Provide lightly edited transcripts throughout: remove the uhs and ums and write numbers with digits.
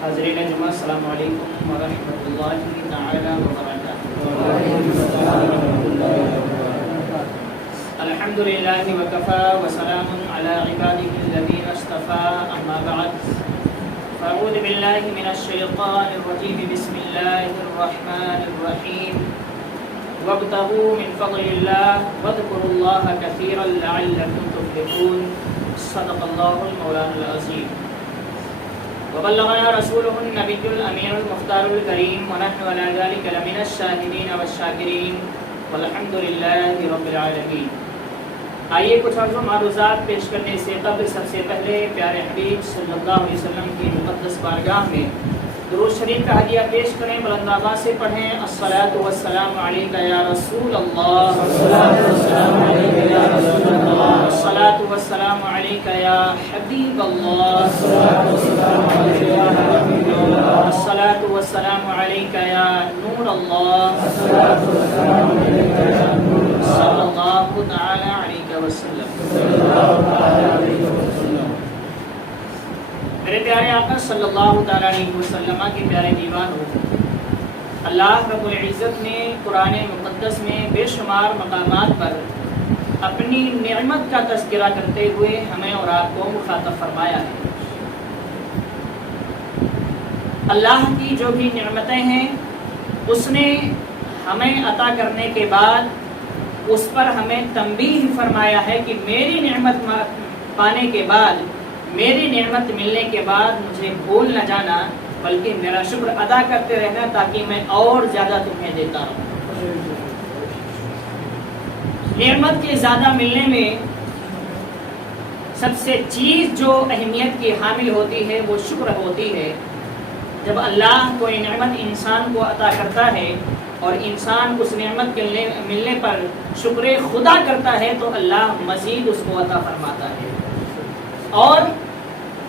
حاضرین جمعہ السلام علیکم ورحمۃ اللہ تعالی وبرکاتہ۔ الحمد للہ وکفی وسلام علی عباده الذین اصطفی، اما بعد فاعوذ باللہ من الشیطان الرجیم، بسم اللہ الرحمن الرحیم، وابتغوا من فضل اللہ واذکروا اللہ کثیرا لعلکم تفلحون، صدق اللہ المولانا العظیم۔ وبلغنا رسوله النبي الأمين المختار الكريم، ونحن على ذلك لمن الشاهدين والشاكرين، والحمد لله رب العالمين۔ آئیے کچھ عرض و معروضات پیش کرنے سے قبل سب سے پہلے پیارے حبیب صلی اللہ علیہ وسلم کی مقدس بارگاہ میں درود شریف کا ہدیہ پیش کریں، بلند آواز سے پڑھیں، الصلاۃ والسلام علیک یا رسول اللہ، الصلاۃ والسلام علیک یا حبیب اللہ، الصلاۃ والسلام علیک یا نور اللہ، صلی اللہ تعالی علیہ وسلم۔ میرے پیارے آقا صلی اللہ تعالیٰ علیہ وسلم کے پیارے دیوانوں، اللہ رب العزت نے قرآن مقدس میں بے شمار مقامات پر اپنی نعمت کا تذکرہ کرتے ہوئے ہمیں اور آپ کو مخاطب فرمایا ہے۔ اللہ کی جو بھی نعمتیں ہیں اس نے ہمیں عطا کرنے کے بعد اس پر ہمیں تنبیہ فرمایا ہے کہ میری نعمت پانے کے بعد، میری نعمت ملنے کے بعد مجھے بھول نہ جانا، بلکہ میرا شکر ادا کرتے رہنا تاکہ میں اور زیادہ تمہیں دیتا رہوں۔ نعمت کے زیادہ ملنے میں سب سے چیز جو اہمیت کی حامل ہوتی ہے وہ شکر ہوتی ہے۔ جب اللہ کوئی نعمت انسان کو عطا کرتا ہے اور انسان اس نعمت کے ملنے پر شکر خدا کرتا ہے تو اللہ مزید اس کو عطا فرماتا ہے۔ اور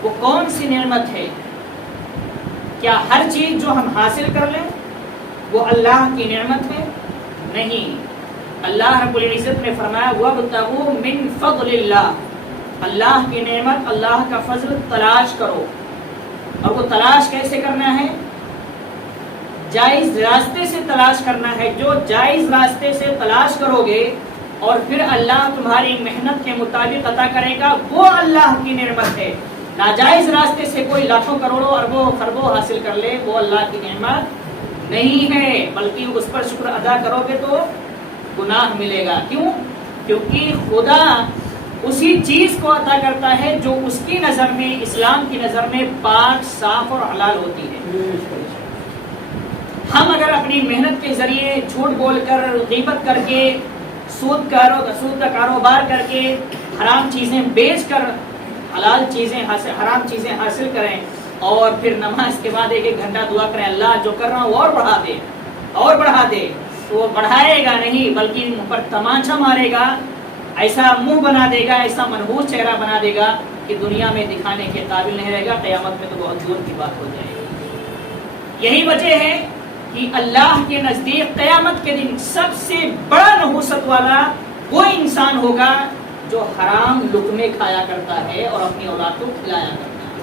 وہ کون سی نعمت ہے؟ کیا ہر چیز جو ہم حاصل کر لیں وہ اللہ کی نعمت ہے؟ نہیں، اللہ رب العزت نے فرمایا وَابْتَغُوا مِن فَضْلِ اللَّهِ، اللہ کی نعمت، اللہ کا فضل تلاش کرو۔ اور وہ تلاش کیسے کرنا ہے؟ جائز راستے سے تلاش کرنا ہے۔ جو جائز راستے سے تلاش کرو گے اور پھر اللہ تمہاری محنت کے مطابق عطا کرے گا، وہ اللہ کی نعمت ہے۔ ناجائز راستے سے کوئی لاکھوں کروڑوں اربوں خربوں حاصل کر لے، وہ اللہ کی نعمت نہیں ہے، بلکہ اس پر شکر ادا کرو گے تو گناہ ملے گا۔ کیوں؟ کیونکہ خدا اسی چیز کو عطا کرتا ہے جو اس کی نظر میں، اسلام کی نظر میں پاک، صاف اور حلال ہوتی ہے۔ ہم اگر اپنی محنت کے ذریعے جھوٹ بول کر، غیبت کر کے، سود کا کاروبار کر کے، حرام چیزیں بیچ کر حلال چیزیں حرام چیزیں حاصل کریں اور پھر نماز کے بعد ایک گھنٹہ دعا کریں اللہ جو کر رہا ہوں اور بڑھا دے اور بڑھا دے، تو وہ بڑھائے گا نہیں بلکہ منہ پر تمانچہ مارے گا، ایسا منہ بنا دے گا، ایسا منحوس چہرہ بنا دے گا کہ دنیا میں دکھانے کے قابل نہیں رہے گا، قیامت میں تو بہت دور کی بات ہو جائے گی۔ یہی وجہ ہے کہ اللہ کے نزدیک قیامت کے دن سب سے بڑا نحوست والا وہ انسان ہوگا جو حرام لقمے کھایا کرتا ہے اور اپنی اولاد کو کھلایا کرتا ہے۔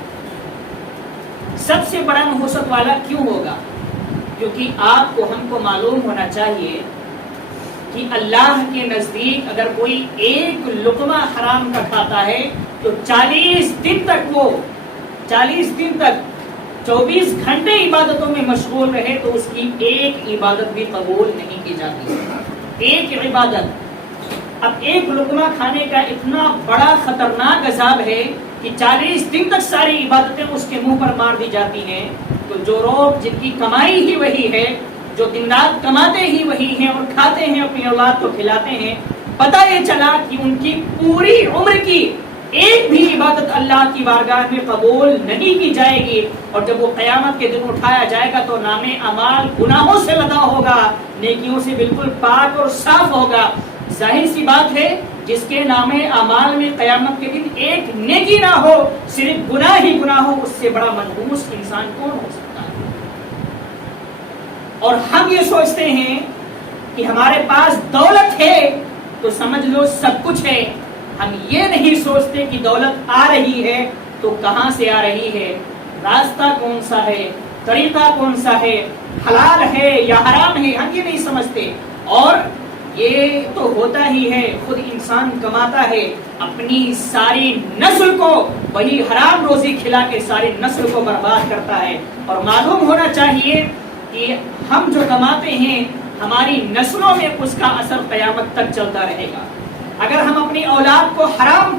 سب سے بڑا نحوست والا کیوں ہوگا؟ کیونکہ آپ کو، ہم کو معلوم ہونا چاہیے کہ اللہ کے نزدیک اگر کوئی ایک لقمہ حرام کا کھاتا ہے تو 40 دن تک 24 گھنٹے عبادتوں میں مشغول رہے تو اس کی ایک عبادت بھی قبول نہیں کی جاتی۔ ایک عبادت، اب ایک لقمہ کھانے کا اتنا بڑا خطرناک عذاب ہے کہ 40 دن تک ساری عبادتیں اس کے منہ پر مار دی جاتی ہیں۔ تو جو لوگ جن کی کمائی ہی وہی ہے، جو دن رات کماتے ہی وہی ہیں اور کھاتے ہیں، اپنی اولاد کو کھلاتے ہیں، پتہ یہ چلا کہ ان کی پوری عمر کی ایک بھی عبادت اللہ کی بارگاہ میں قبول نہیں کی جائے گی، اور جب وہ قیامت کے دن اٹھایا جائے گا تو نام اعمال گناہوں سے لدا ہوگا، نیکیوں سے بالکل پاک اور صاف ہوگا۔ ظاہر سی بات ہے جس کے نام اعمال میں قیامت کے دن ایک نیکی نہ ہو، صرف گناہ ہی گناہ ہو، اس سے بڑا منحوس انسان کون ہو سکتا ہے؟ اور ہم یہ سوچتے ہیں کہ ہمارے پاس دولت ہے تو سمجھ لو سب کچھ ہے۔ ہم یہ نہیں سوچتے کہ دولت آ رہی ہے تو کہاں سے آ رہی ہے، راستہ کون سا ہے، طریقہ کون سا ہے، حلال ہے یا حرام ہے، ہم یہ نہیں سمجھتے. اور یہ تو ہوتا ہی ہے، خود انسان کماتا ہے، اپنی ساری نسل کو وہی حرام روزی کھلا کے ساری نسل کو برباد کرتا ہے. اور معلوم ہونا چاہیے کہ ہم جو کماتے ہیں ہماری نسلوں میں اس کا اثر قیامت تک چلتا رہے گا. اگر ہم اپنی اولاد کو حرام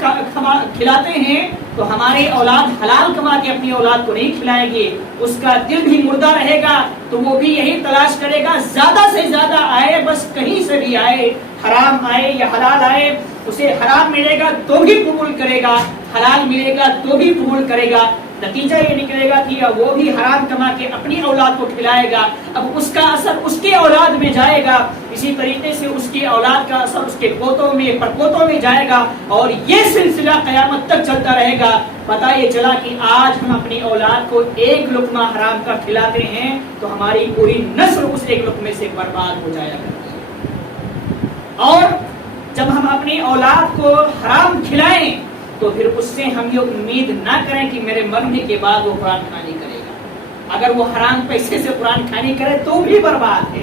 کھلاتے ہیں تو ہماری اولاد حلال کما کے اپنی اولاد کو نہیں کھلائے گی، اس کا دل بھی مردہ رہے گا تو وہ بھی یہی تلاش کرے گا زیادہ سے زیادہ آئے، بس کہیں سے بھی آئے، حرام آئے یا حلال آئے، اسے حرام ملے گا تو بھی قبول کرے گا، حلال ملے گا تو بھی قبول کرے گا. نتیجہ یہ نکلے گا کہ وہ بھی حرام کما کے اپنی اولاد کو کھلائے گا، اب اس کا اثر اس کی اولاد میں جائے گا، اسی طریقے سے اس کی اولاد کا اثر اس کے پوتوں میں پرپوتوں میں جائے گا، اور یہ سلسلہ قیامت تک چلتا رہے گا. پتہ یہ چلا کہ آج ہم اپنی اولاد کو ایک لقمہ حرام کا کھلاتے ہیں تو ہماری پوری نسل اس ایک لقمے سے برباد ہو جایا کرتی ہے. اور جب ہم اپنی اولاد کو حرام کھلائیں تو پھر اس سے ہم یہ امید نہ کریں کہ میرے مرنے کے بعد وہ قرآن خوانی کرے گا. اگر وہ حرام پیسے سے قرآن خوانی کرے تو بھی برباد ہے،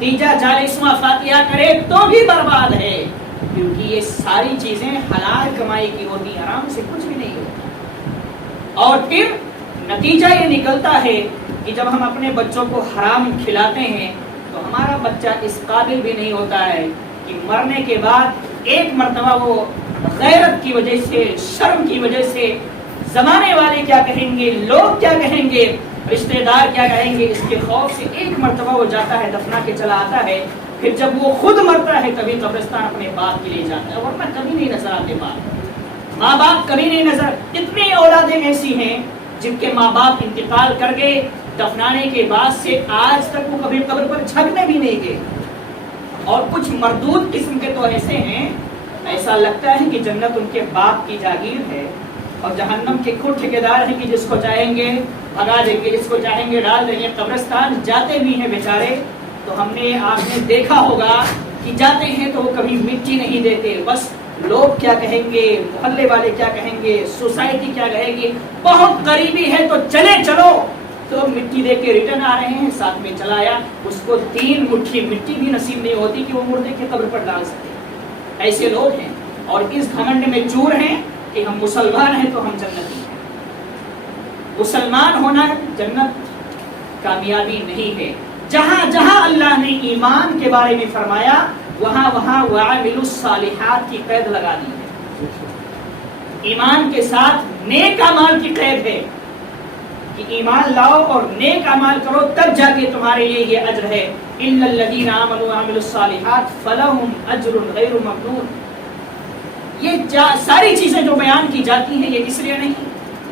تیجا چالیسواں فاتحہ کرے تو بھی برباد ہے، کیونکہ یہ ساری چیزیں حلال کمائی کی ہوتی، حرام سے کچھ بھی نہیں ہوتا. اور پھر نتیجہ یہ نکلتا ہے کہ جب ہم اپنے بچوں کو حرام کھلاتے ہیں تو ہمارا بچہ اس قابل بھی نہیں ہوتا ہے کہ مرنے کے بعد ایک مرتبہ وہ غیرت کی وجہ سے، شرم کی وجہ سے، زمانے والے کیا کہیں گے، لوگ کیا کہیں گے، رشتہ دار کیا کہیں گے، اس کے خوف سے ایک مرتبہ وہ جاتا ہے، دفنا کے چلا آتا ہے. پھر جب وہ خود مرتا ہے تبھی قبرستان اپنے باپ کے لیے جاتا ہے، ورنہ کبھی نہیں نظر آتے باپ، ماں باپ کبھی نہیں نظر. اتنی اولادیں ایسی ہیں جن کے ماں باپ انتقال کر گئے، دفنانے کے بعد سے آج تک وہ کبھی قبر پر جھکنے بھی نہیں گئے. اور کچھ مردود قسم کے تو ایسے ہیں، ایسا لگتا ہے کہ جنت ان کے باپ کی جاگیر ہے اور جہنم کے خود ٹھیکیدار ہیں کہ جس کو چاہیں گے بھگا دیں گے، جس کو چاہیں گے ڈال دیں گے. قبرستان جاتے بھی ہیں بیچارے تو ہم نے آپ نے دیکھا ہوگا کہ جاتے ہیں تو وہ کبھی مٹی نہیں دیتے، بس لوگ کیا کہیں گے، محلے والے کیا کہیں گے، سوسائٹی کیا کہے گی، بہت قریبی ہے تو چلے چلو، تو مٹی دے کے ریٹرن آ رہے ہیں، ساتھ میں چلایا، اس کو 3 مٹھی مٹی بھی نصیب نہیں ہوتی کہ وہ مردے کے قبر پر ڈال سکے. ایسے لوگ ہیں اور اس گھمنڈ میں چور ہیں کہ ہم مسلمان ہیں تو ہم جنتی ہیں. مسلمان ہونا جنت کامیابی نہیں ہے. جہاں جہاں اللہ نے ایمان کے بارے میں فرمایا وہاں وہاں وَعَمِلُوا الصَّالِحَاتِ کی قید لگا دی ہے. ایمان کے ساتھ نیک اعمال کی قید ہے کہ ایمان لاؤ اور نیک اعمال کرو تب جا کے تمہارے لیے یہ اجر ہے. إِلَّا الَّذِينَ آمَنُوا وَعَمِلُوا الصَّالِحَاتِ فَلَهُمْ أَجْرٌ غَيْرُ مَمْنُونٍ. یہ ساری چیزیں جو بیان کی جاتی ہیں یہ اس لیے نہیں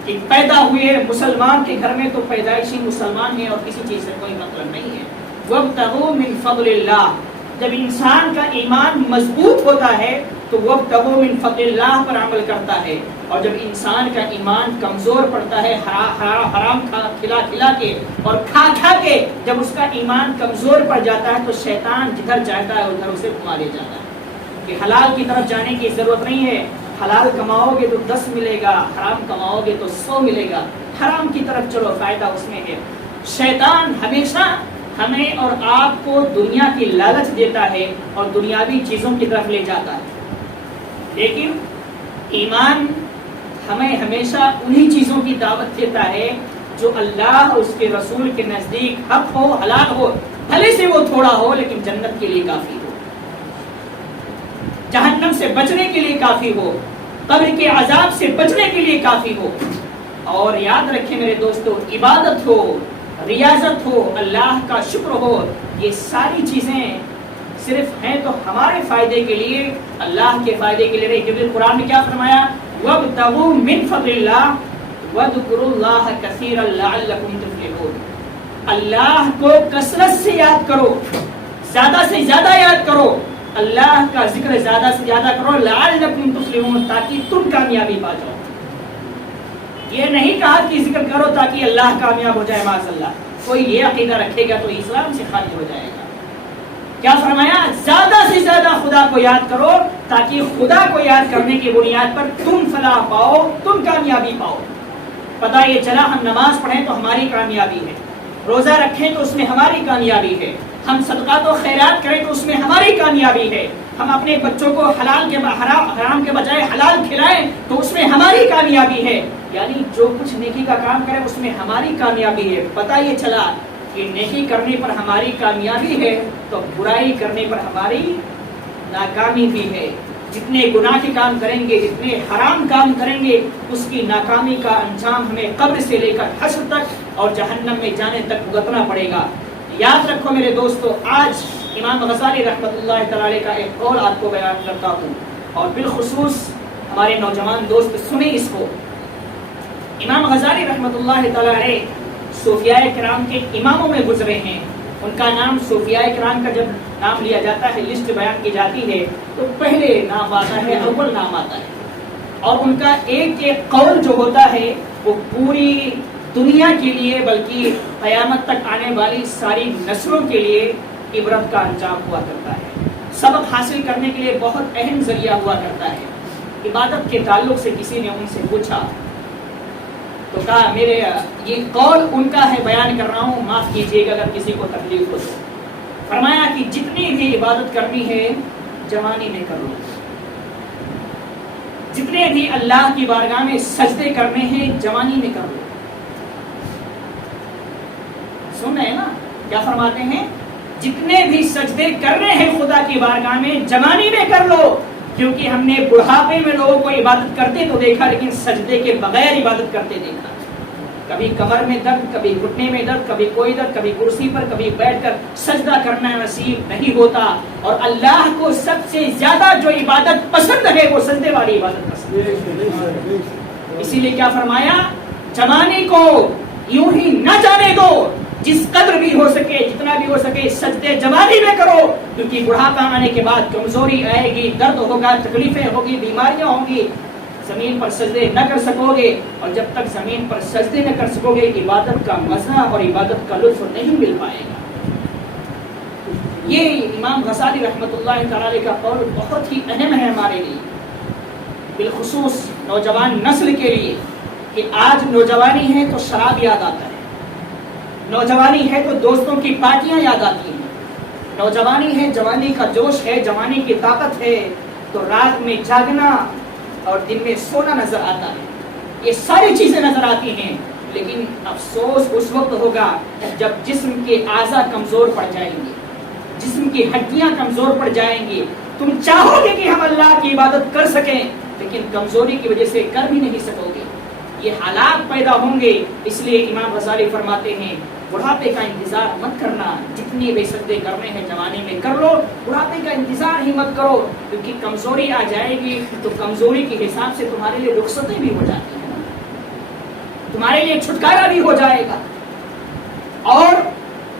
کہ پیدا ہوئے مسلمان کے گھر میں تو پیدائشی مسلمان ہیں اور کسی چیز سے کوئی مطلب نہیں ہے. وَابْتَغُوا مِنْ فَضْلِ اللَّهِ. جب انسان کا ایمان مضبوط ہوتا ہے تو وَابْتَغُوا مِنْ فَضْلِ اللَّهِ پر عمل کرتا ہے، اور جب انسان کا ایمان کمزور پڑتا ہے حرام کھلا کھلا کے اور کھا کھا کے جب اس کا ایمان کمزور پڑ جاتا ہے تو شیطان جدھر چاہتا ہے ادھر اسے گھما لے جاتا ہے کہ حلال کی طرف جانے کی ضرورت نہیں ہے، حلال کماؤ گے تو 10 ملے گا، حرام کماؤ گے تو 100 ملے گا، حرام کی طرف چلو فائدہ اس میں ہے. شیطان ہمیشہ ہمیں اور آپ کو دنیا کی لالچ دیتا ہے اور دنیاوی چیزوں کی طرف لے جاتا ہے، لیکن ایمان ہمیں ہمیشہ انہی چیزوں کی دعوت دیتا ہے جو اللہ اور اس کے رسول کے نزدیک حق ہو، حلال ہو، بھلے سے وہ تھوڑا ہو لیکن جنت کے لیے کافی ہو، جہنم سے بچنے کے لیے کافی ہو، قبر کے عذاب سے بچنے کے لیے کافی ہو. اور یاد رکھیں میرے دوستو، عبادت ہو، ریاضت ہو، اللہ کا شکر ہو، یہ ساری چیزیں صرف ہیں تو ہمارے فائدے کے لیے، اللہ کے فائدے کے لیے. کیونکہ قرآن میں کیا فرمایا؟ وَابْتَغُوا مِنْ فَضْلِ اللَّهِ وَاذْكُرُوا اللَّهَ كَثِيرًا لَعَلَّكُمْ تُفْلِحُونَ. اللہ کو کثرت سے یاد کرو، زیادہ سے زیادہ یاد کرو، اللہ کا ذکر زیادہ سے زیادہ کرو، لَعَلَّكُمْ تُفْلِحُونَ، تاکہ تم کامیابی پا جاؤ. یہ نہیں کہا کہ ذکر کرو تاکہ اللہ کامیاب ہو جائے، معاذ اللہ. کوئی یہ عقیدہ رکھے گا تو اسلام سے خارج ہو جائے گا. کیا فرمایا؟ زیادہ سے زیادہ خدا کو یاد کرو تاکہ خدا کو یاد کرنے کی بنیاد پر تم فلاح پاؤ، تم کامیابی پاؤ. پتہ یہ چلا ہم نماز پڑھیں تو ہماری کامیابی ہے، روزہ رکھیں تو اس میں ہماری کامیابی ہے، ہم صدقات و خیرات کریں تو اس میں ہماری کامیابی ہے، ہم اپنے بچوں کو حرام کے بجائے حلال کھلائیں تو اس میں ہماری کامیابی ہے، یعنی جو کچھ نیکی کا کام کریں اس میں ہماری کامیابی ہے۔ پتہ یہ چلا کہ نیکی کرنے پر ہماری کامیابی ہے تو برائی کرنے پر ہماری ناکامی بھی ہے۔ جتنے گناہ کے کام کریں گے، جتنے حرام کام کریں گے، اس کی ناکامی کا انجام ہمیں قبر سے لے کر حشر تک اور جہنم میں جانے تک بھگتنا پڑے گا۔ یاد رکھو میرے دوستو، آج امام غزالی رحمۃ اللہ تعالی کا ایک قول آپ کو بیان کرتا ہوں، اور بالخصوص ہمارے نوجوان دوست سنیں اس کو۔ امام غزالی رحمۃ اللہ تعالی علیہ صوفیاء کرام کے اماموں میں گزرے ہیں۔ ان کا نام صوفیاء کرام کا جب نام لیا جاتا ہے، لسٹ بیان کی جاتی ہے، تو پہلے نام آتا ہے، اول نام آتا ہے، اور ان کا ایک ایک قول جو ہوتا ہے وہ پوری دنیا کے لیے بلکہ قیامت تک آنے والی ساری نسلوں کے لیے عبرت کا انجام ہوا کرتا ہے، سبق حاصل کرنے کے لیے بہت اہم ذریعہ ہوا کرتا ہے۔ عبادت کے تعلق سے کسی نے ان سے پوچھا تو کہا میرے یہ قول ان کا ہے، بیان کر رہا ہوں، معاف کیجیے گا اگر کسی کو تکلیف ہو تو۔ فرمایا کہ جتنی بھی عبادت کرنی ہے جوانی میں کر لو، جتنے بھی اللہ کی بارگاہ میں سجدے کرنے ہیں جوانی میں کر لو۔ سن رہے ہیں نا کیا فرماتے ہیں؟ جتنے بھی سجدے کرنے ہیں خدا کی بارگاہ میں جوانی میں کر لو، کیونکہ ہم نے بڑھاپے میں لوگوں کو عبادت کرتے تو دیکھا لیکن سجدے کے بغیر عبادت کرتے دیکھا، کبھی کمر میں درد، کبھی گھٹنے میں درد، کبھی کوئی درد، کبھی کرسی پر، کبھی بیٹھ کر سجدہ کرنا نصیب نہیں ہوتا۔ اور اللہ کو سب سے زیادہ جو عبادت پسند ہے وہ سجدے والی عبادت پسند ہے۔ اسی لیے کیا فرمایا؟ جوانی کو یوں ہی نہ جانے دو، جس قدر بھی ہو سکے، جتنا بھی ہو سکے سجدے جوانی میں کرو، کیونکہ بڑھاپا آنے کے بعد کمزوری آئے گی، درد ہوگا، تکلیفیں ہوگی، بیماریاں ہوں گی، زمین پر سجدے نہ کر سکو گے، اور جب تک زمین پر سجدے نہ کر سکو گے عبادت کا مزہ اور عبادت کا لطف نہیں مل پائے گا۔ یہ امام غزالی رحمۃ اللہ تعالی کا قول بہت ہی اہم ہے ہمارے لیے، بالخصوص نوجوان نسل کے لیے، کہ آج نوجوانی ہے تو شراب یاد آتا ہے، نوجوانی ہے تو دوستوں کی پارٹیاں یاد آتی ہیں، نوجوانی ہے، جوانی کا جوش ہے، جوانی کی طاقت ہے، تو رات میں جاگنا اور دن میں سونا نظر آتا ہے، یہ ساری چیزیں نظر آتی ہیں، لیکن افسوس اس وقت ہوگا جب جسم کے اعضاء کمزور پڑ جائیں گے، جسم کی ہڈیاں کمزور پڑ جائیں گی، تم چاہو گے کہ ہم اللہ کی عبادت کر سکیں لیکن کمزوری کی وجہ سے کر بھی نہیں سکو گے، یہ حالات پیدا ہوں گے۔ اس لیے امام غزالی فرماتے ہیں بڑھاپے کا انتظار مت کرنا، جتنی بھی سجدے کرنے ہیں جوانی میں کر لو، بڑھاپے کا انتظار ہی مت کرو، کیونکہ کمزوری آ جائے گی تو کمزوری کے حساب سے تمہارے لیے رخصتیں بھی ہو جاتی ہیں، تمہارے لیے چھٹکارا بھی ہو جائے گا۔ اور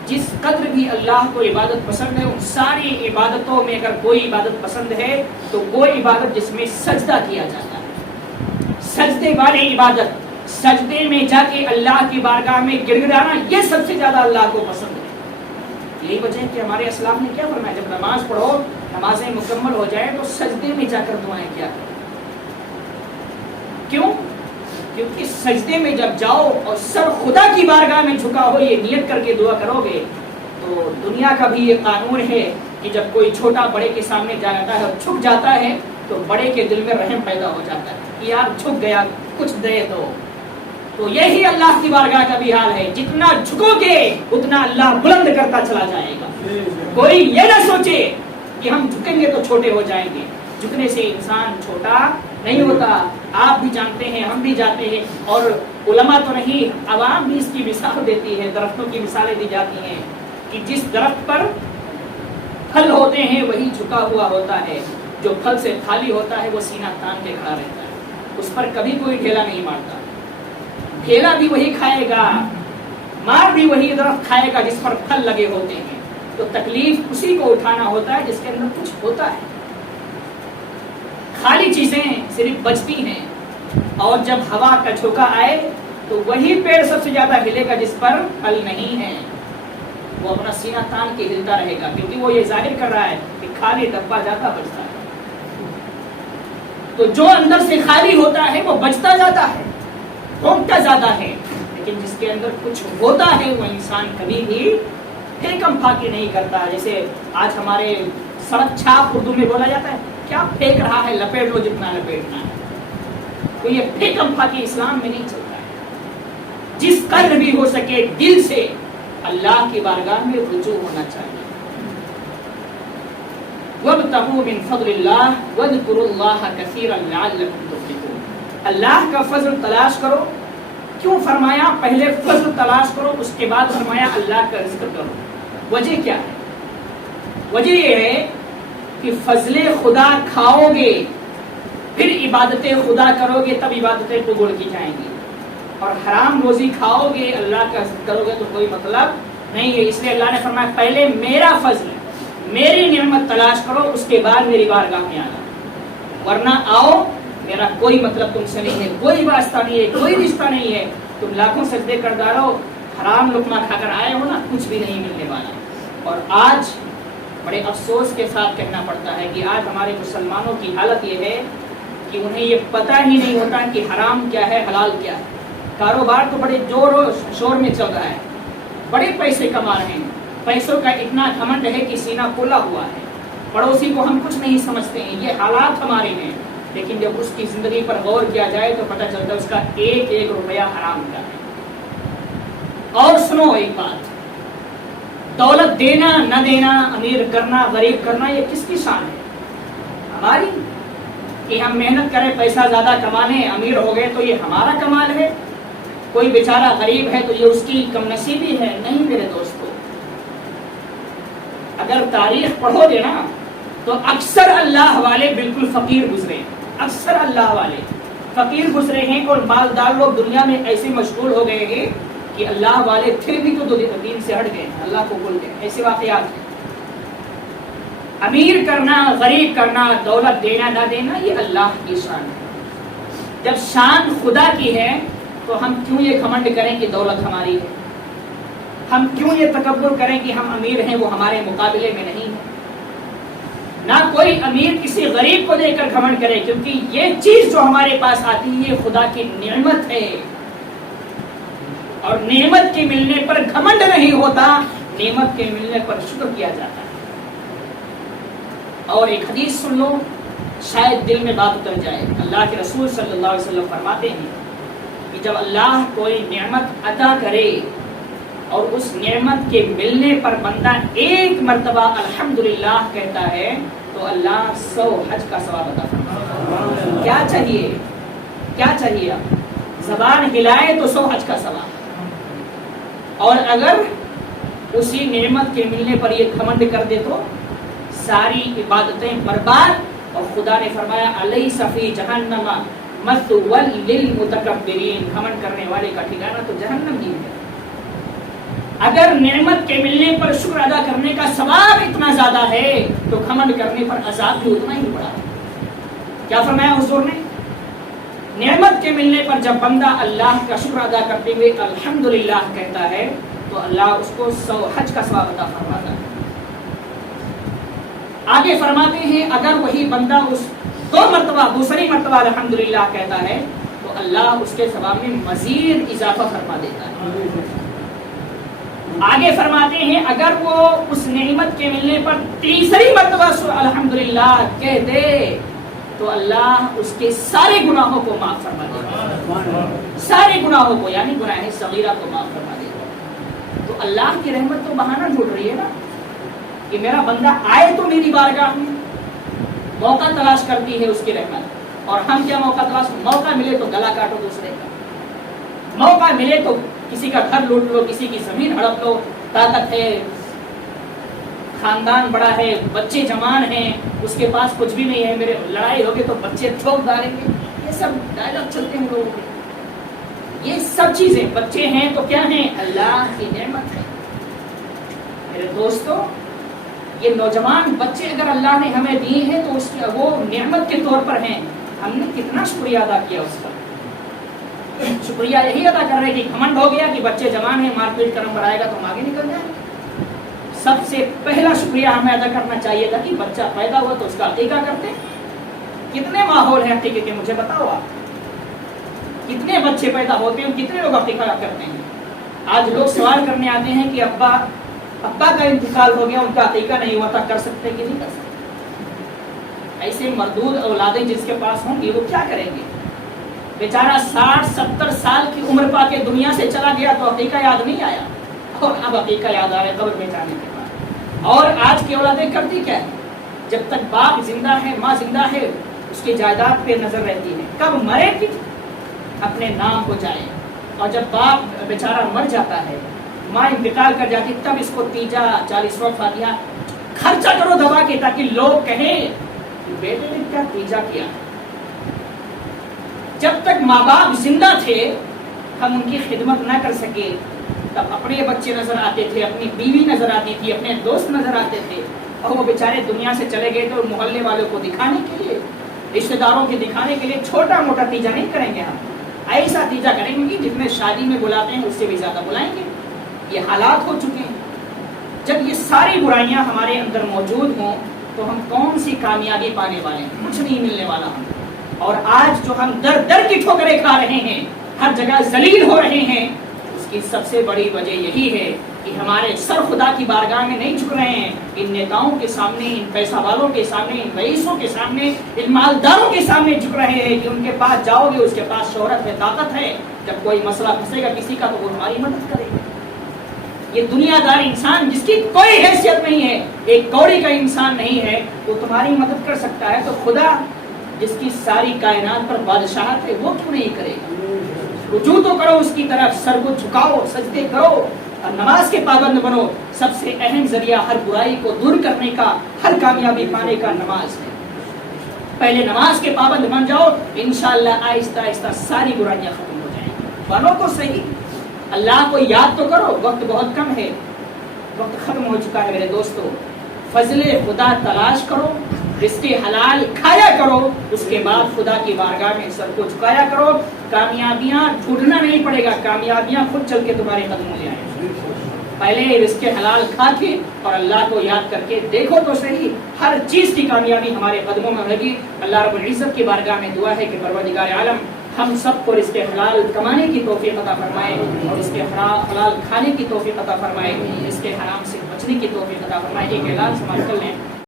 جس قدر بھی اللہ کو عبادت پسند ہے، ان ساری عبادتوں میں اگر کوئی عبادت پسند ہے تو وہ عبادت جس میں سجدہ کیا جاتا ہے، سجدے والی عبادت، سجدے میں جا کے اللہ کی بارگاہ میں گر گرانا، یہ سب سے زیادہ اللہ کو پسند ہے۔ یہی وجہ ہے کہ ہمارے اسلاف نے کیا فرمایا، جب نماز پڑھو، نمازیں مکمل ہو جائے تو سجدے میں جا کر دعائیں کیا کرو۔ کیوں؟ کیونکہ سجدے میں جب جاؤ اور سر خدا کی بارگاہ میں جھکا ہو، یہ نیت کر کے دعا کرو گے، تو دنیا کا بھی یہ قانون ہے کہ جب کوئی چھوٹا بڑے کے سامنے جاتا ہے اور جھک جاتا ہے تو بڑے کے دل میں رحم پیدا ہو جاتا ہے کہ یار جھک گیا، کچھ دے دو۔ تو یہی اللہ کی بارگاہ کا بھی حال ہے، جتنا جھکو گے اتنا اللہ بلند کرتا چلا جائے گا۔ کوئی یہ نہ سوچے کہ ہم جھکیں گے تو چھوٹے ہو جائیں گے، جھکنے سے انسان چھوٹا نہیں ہوتا، آپ بھی جانتے ہیں، ہم بھی جانتے ہیں، اور علماء تو نہیں، عوام بھی اس کی مثال دیتی ہے، درختوں کی مثالیں دی جاتی ہیں کہ جس درخت پر پھل ہوتے ہیں وہی جھکا ہوا ہوتا ہے، جو پھل سے خالی ہوتا ہے وہ سینہ تان کے کھڑا رہتا ہے، اس پر کبھی کوئی ڈھیلا نہیں مارتا، ڈھیلا بھی وہی کھائے گا، مار بھی وہی درخت کھائے گا جس پر پھل لگے ہوتے ہیں۔ تو تکلیف اسی کو اٹھانا ہوتا ہے جس کے اندر کچھ ہوتا ہے، خالی چیزیں صرف بچتی ہیں، اور جب ہوا کا جھونکا آئے تو وہی پیڑ سب سے زیادہ ہلے گا جس پر پھل نہیں ہے، وہ اپنا سینہ تان کے ہلتا رہے گا، کیونکہ وہ یہ ظاہر کر رہا ہے کہ خالی ڈبہ جاتا بچتا ہے۔ تو جو اندر سے خالی ہوتا ہے وہ بچتا جاتا ہے، ٹوٹتا جاتا زیادہ ہے، لیکن جس کے اندر کچھ ہوتا ہے وہ انسان کبھی بھی پھیکم پھاکی نہیں کرتا. جیسے آج ہمارے سڑک چھاپ اردو میں بولا جاتا ہے، کیا پھینک رہا ہے، لپیٹ لو جتنا لپیٹنا ہے. تو یہ پھیکم پھاکی اسلام میں نہیں چلتا ہے. جس قدر بھی ہو سکے دل سے اللہ کی بارگاہ میں رجوع ہونا چاہیے. وَابْتَغُوا مِنْ فَضْلِ اللَّهِ وَاذْكُرُوا اللَّهَ كَثِيرًا لَعَلَّكُمْ تُفْلِحُونَ. اللہ کا فضل تلاش کرو. کیوں فرمایا پہلے فضل تلاش کرو، اس کے بعد فرمایا اللہ کا رزق کرو؟ وجہ کیا ہے؟ وجہ یہ ہے کہ فضل خدا کھاؤ گے پھر عبادت خدا کرو گے تب عبادتیں قبول کی جائیں گی، اور حرام روزی کھاؤ گے اللہ کا ذکر کرو گے تو کوئی مطلب نہیں ہے. اس لیے اللہ نے فرمایا پہلے میرا فضل میری نعمت تلاش کرو، اس کے بعد میری بارگاہ میں آنا، ورنہ آؤ میرا کوئی مطلب تم سے نہیں ہے، کوئی واسطہ نہیں ہے، کوئی رشتہ نہیں ہے. تم لاکھوں سجدے کر ڈالو، حرام لقمہ کھا کر آئے ہو نا، کچھ بھی نہیں ملنے والا. اور آج بڑے افسوس کے ساتھ کہنا پڑتا ہے کہ آج ہمارے مسلمانوں کی حالت یہ ہے کہ انہیں یہ پتہ ہی نہیں ہوتا کہ حرام کیا ہے حلال کیا ہے. کاروبار تو بڑے زور و شور میں چل رہا ہے، بڑے پیسے کما رہے ہیں، پیسوں کا اتنا گھمنڈ ہے کہ سینہ پھولا ہوا ہے. پڑوسی کو ہم کچھ نہیں سمجھتے ہیں، یہ حالات ہمارے ہیں. لیکن جب اس کی زندگی پر غور کیا جائے تو پتہ چلتا ہے اس کا ایک ایک روپیہ حرام کا ہے. اور سنو ایک بات، دولت دینا نہ دینا، امیر کرنا غریب کرنا، یہ کس کی شان ہے؟ ہماری. کہ ہم محنت کریں پیسہ زیادہ کمانے امیر ہو گئے تو یہ ہمارا کمال ہے؟ کوئی بیچارہ غریب ہے تو یہ اس کی کم نصیبی ہے؟ نہیں میرے دوستو. اگر تاریخ پڑھو گے نا تو اکثر اللہ والے بالکل فقیر گزرے ہیں. اکثر اللہ والے فقیر گزرے ہیں، اور مالدار لوگ دنیا میں ایسے مشغول ہو گئے ہیں کہ اللہ والے پھر بھی تو دین سے ہٹ گئے، اللہ کو بھول گئے. ایسے واقعات ہیں. امیر کرنا غریب کرنا، دولت دینا نہ دینا، یہ اللہ کی شان ہے. جب شان خدا کی ہے تو ہم کیوں یہ گھمنڈ کریں کہ دولت ہماری ہے؟ ہم کیوں یہ تکبر کریں کہ ہم امیر ہیں وہ ہمارے مقابلے میں نہیں ہے؟ نہ کوئی امیر کسی غریب کو دے کر گھمنڈ کرے، کیونکہ یہ چیز جو ہمارے پاس آتی ہے یہ خدا کی نعمت ہے. اور نعمت کے ملنے پر گھمنڈ نہیں ہوتا، نعمت کے ملنے پر شکر کیا جاتا ہے. اور ایک حدیث سن لو، شاید دل میں بات اتر جائے. اللہ کے رسول صلی اللہ علیہ وسلم فرماتے ہیں کہ جب اللہ کوئی نعمت عطا کرے اور اس نعمت کے ملنے پر بندہ ایک مرتبہ الحمدللہ کہتا ہے تو اللہ 100 حج کا ثواب عطا فرماتا ہے. کیا چاہیے؟ کیا چاہیے؟ آپ زبان ہلائے تو 100 حج کا ثواب. اور اگر اسی نعمت کے ملنے پر یہ گھمنڈ کر دے تو ساری عبادتیں برباد. اور خدا نے فرمایا الیس فی جہنم مثوی للمتکبرین، گھمنڈ کرنے والے کا ٹھکانہ تو جہنم ہی ہے. اگر نعمت کے ملنے پر شکر ادا کرنے کا ثواب اتنا زیادہ ہے تو گھمنڈ کرنے پر عذاب بھی اتنا ہی بڑا ہے. کیا فرمایا حضور نے؟ نعمت کے ملنے پر جب بندہ اللہ کا شکر ادا کرتے ہوئے الحمدللہ کہتا ہے تو اللہ اس کو 100 حج کا ثواب عطا فرماتا ہے. آگے فرماتے ہیں اگر وہی بندہ اس 2 مرتبہ دوسری مرتبہ الحمدللہ کہتا ہے تو اللہ اس کے ثواب میں مزید اضافہ فرما دیتا ہے. آگے فرماتے ہیں اگر وہ اس نعمت کے ملنے پر تیسری مرتبہ الحمدللہ کہہ دے تو اللہ اس کے سارے گناہوں کو معاف فرما دیتا. سارے گناہوں کو، یعنی گناہ صغیرہ کو معاف فرما دیتا. تو اللہ کی رحمت تو بہانہ ڈھونڈ رہی ہے نا کہ میرا بندہ آئے تو میری بارگاہ میں. موقع تلاش کرتی ہے اس کی رحمت. اور ہم کیا موقع تلاش؟ موقع ملے تو گلا کاٹو دوسرے کا، موقع ملے تو کسی کا گھر لوٹ لو، کسی کی زمین ہڑپ لو. طاقت ہے، خاندان بڑا ہے، بچے جوان ہیں، اس کے پاس کچھ بھی نہیں ہے، میرے لڑائی ہوگی تو بچے ٹھوک ڈالیں گے. یہ سب ڈائلاگ چلتے ہیں لوگوں کے. یہ سب چیزیں، بچے ہیں تو کیا ہیں؟ اللہ کی نعمت ہے. میرے دوستو، یہ نوجوان بچے اگر اللہ نے ہمیں دی ہیں تو اس کی وہ نعمت کے طور پر ہیں. ہم نے کتنا شکریہ ادا کیا اس کا. شکریہ یہی ادا کر رہے کہ گھمنڈ ہو گیا کہ بچے جوان ہیں، مار پیٹ کا نمبر آئے گا تو ہم آگے نکل جائیں. سب سے پہلا شکریہ ہمیں ادا کرنا چاہیے تھا کہ بچہ پیدا ہوا تو اس کا عقیقہ کرتے. کتنے ماحول ہیں عقیقے کے مجھے بتاؤ آپ. کتنے بچے پیدا ہوتے ہیں، کتنے لوگ عقیقہ کرتے ہیں. آج لوگ سوال کرنے آتے ہیں کہ ابا کا انتقال ہو گیا، ان کا عقیقہ نہیں ہوا تھا، کر سکتے کہ نہیں کر سکتے؟ ایسے مردود اولادیں جس کے پاس ہوں گی وہ کیا کریں گے؟ بیچارہ 60-70 سال کی عمر پا کے دنیا سے چلا گیا تو عقیقہ یاد نہیں آیا، اور اب عقیقہ یاد آ رہا ہے قبر میں جانے کے بعد. اور آج کی اولادیں کرتی کیا ہے؟ جب تک باپ زندہ ہے، ماں زندہ ہے، اس کی جائیداد پہ نظر رہتی ہے، کب مرے کہ اپنے نام ہو جائے. اور جب باپ بیچارہ مر جاتا ہے، ماں انتقال کر جاتی، تب اس کو تیجا 40واں فاتحہ خرچہ کرو دبا کے، تاکہ لوگ کہیں کہ بیٹے نے کیا تیجا کیا. جب تک ماں باپ زندہ تھے ہم ان کی خدمت نہ کر سکے، تب اپنے بچے نظر آتے تھے، اپنی بیوی نظر آتی تھی، اپنے دوست نظر آتے تھے، اور وہ بیچارے دنیا سے چلے گئے تو محلے والوں کو دکھانے کے لیے، رشتہ داروں کے دکھانے کے لیے چھوٹا موٹا تیجا نہیں کریں گے. ہم ایسا تیجا کریں گے جتنے شادی میں بلاتے ہیں اس سے بھی زیادہ بلائیں گے. یہ حالات ہو چکے ہیں. جب یہ ساری برائیاں ہمارے اندر موجود ہوں تو ہم کون سی کامیابی پانے والے ہیں؟ کچھ نہیں ملنے والا ہم. اور آج جو ہم در در کی ٹھوکریں کھا رہے ہیں، ہر جگہ ذلیل ہو رہے ہیں، اس کی سب سے بڑی وجہ یہی ہے کہ ہمارے سر خدا کی بارگاہ میں نہیں جھک رہے ہیں. ان نیتاؤں کے سامنے، ان پیسہ والوں کے سامنے، ان رئیسوں کے سامنے، ان مالداروں کے سامنے جھک رہے ہیں کہ ان کے پاس جاؤ گے، اس کے پاس شہرت ہے، طاقت ہے، جب کوئی مسئلہ پھنسے گا کسی کا تو وہ تمہاری مدد کرے گا. یہ دنیا دار انسان جس کی کوئی حیثیت نہیں ہے، ایک کوڑی کا انسان نہیں ہے، وہ تمہاری مدد کر سکتا ہے، تو خدا جس کی ساری کائنات پر بادشاہت ہے وہ کیوں نہیں کرے گا؟ رجوع تو کرو اس کی طرف، سر کو جھکاؤ، سجدے کرو اور نماز کے پابند بنو. سب سے اہم ذریعہ ہر برائی کو دور کرنے کا، ہر کامیابی پانے کا نماز ہے. پہلے نماز کے پابند بن جاؤ، انشاءاللہ آہستہ آہستہ ساری برائیاں ختم ہو جائیں گی. بنو تو صحیح، اللہ کو یاد تو کرو. وقت بہت کم ہے، وقت ختم ہو چکا ہے میرے دوستو. فضل خدا تلاش کرو، رزق حلال کھایا کرو، اس کے بعد خدا کی بارگاہ میں سر کو جھکایا کرو. کامیابیاں ڈھونڈنا نہیں پڑے گا، کامیابیاں خود چل کے تمہارے قدموں میں آئیں گی. پہلے رزق حلال کھا کے اور اللہ کو یاد کر کے دیکھو تو صحیح، ہر چیز کی کامیابی ہمارے قدموں میں ہوگی. اللہ رب العزت کی بارگاہ میں دعا ہے کہ پروردگار عالم ہم سب کو رزق حلال کمانے کی توفیق عطا فرمائے، اور رزق حلال کھانے کی توفیق عطا فرمائے، رزق حرام سے بچنے کی توفیق عطا فرمائے. ایک اعلان سماعت کر لیں.